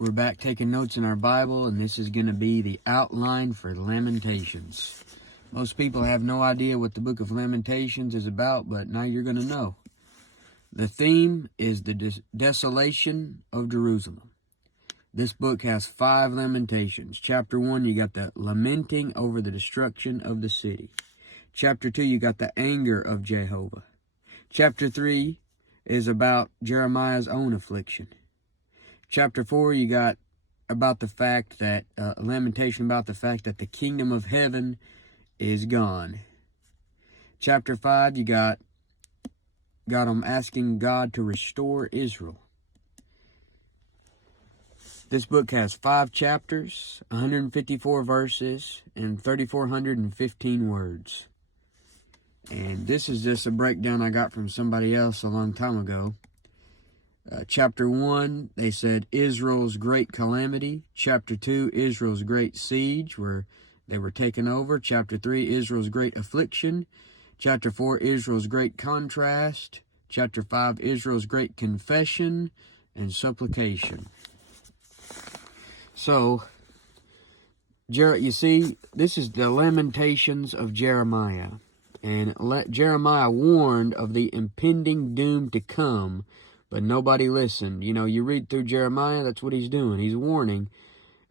We're back taking notes in our Bible, and this is going to be the outline for Lamentations. Most people have no idea what the book of Lamentations is about, but now you're going to know. The theme is the desolation of Jerusalem. This book has 5 lamentations. Chapter 1, you got the lamenting over the destruction of the city. Chapter 2, you got the anger of Jehovah. Chapter 3 is about Jeremiah's own affliction. Chapter 4, you got about the fact that, a lamentation about the fact that the kingdom of heaven is gone. Chapter 5, you got them asking God to restore Israel. This book has 5 chapters, 154 verses, and 3,415 words. And this is just a breakdown I got from somebody else a long time ago. Chapter 1, they said Israel's great calamity. Chapter 2, Israel's great siege, where they were taken over. Chapter 3, Israel's great affliction. Chapter 4, Israel's great contrast. Chapter 5, Israel's great confession and supplication. So, you see, this is the Lamentations of Jeremiah. And Jeremiah warned of the impending doom to come, but nobody listened. You know, you read through Jeremiah, that's what he's doing. He's warning.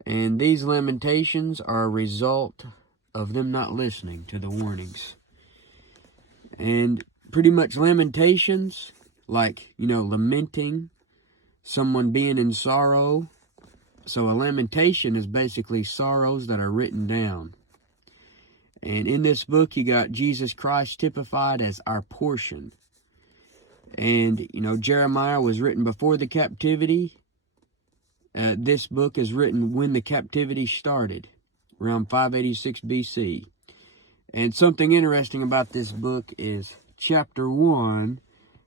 And these lamentations are a result of them not listening to the warnings. And pretty much lamentations, like, lamenting, someone being in sorrow. So a lamentation is basically sorrows that are written down. And in this book, you got Jesus Christ typified as our portion. And, Jeremiah was written before the captivity. This book is written when the captivity started, around 586 BC. And something interesting about this book is chapter 1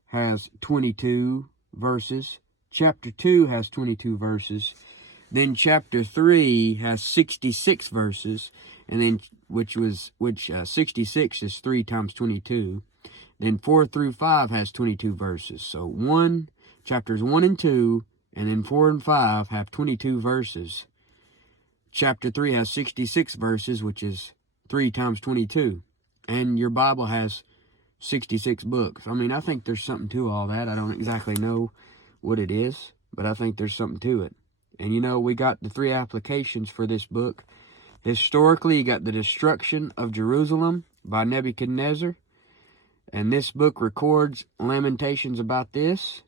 has 22 verses. Chapter 2 has 22 verses. Then chapter 3 has 66 verses. And then, which 66 is 3 times 22. Then 4 through 5 has 22 verses. So chapters 1 and 2, and then 4 and 5 have 22 verses. Chapter 3 has 66 verses, which is 3 times 22. And your Bible has 66 books. I mean, I think there's something to all that. I don't exactly know what it is, but I think there's something to it. And we got the 3 applications for this book. Historically, you got the destruction of Jerusalem by Nebuchadnezzar. And this book records lamentations about this.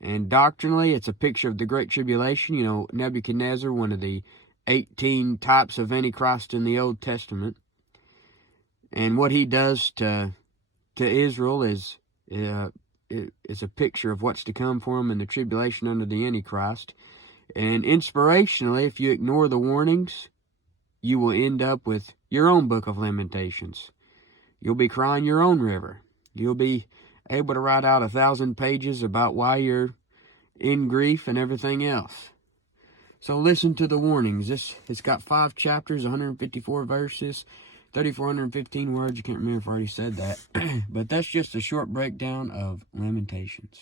And doctrinally, it's a picture of the Great Tribulation. Nebuchadnezzar, one of the 18 types of Antichrist in the Old Testament. And what he does to Israel is a picture of what's to come for him in the tribulation under the Antichrist. And inspirationally, if you ignore the warnings, you will end up with your own book of Lamentations. You'll be crying your own river. You'll be able to write out 1,000 pages about why you're in grief and everything else. So listen to the warnings. It's got 5 chapters, 154 verses, 3,415 words. You can't remember if I already said that. But that's just a short breakdown of Lamentations.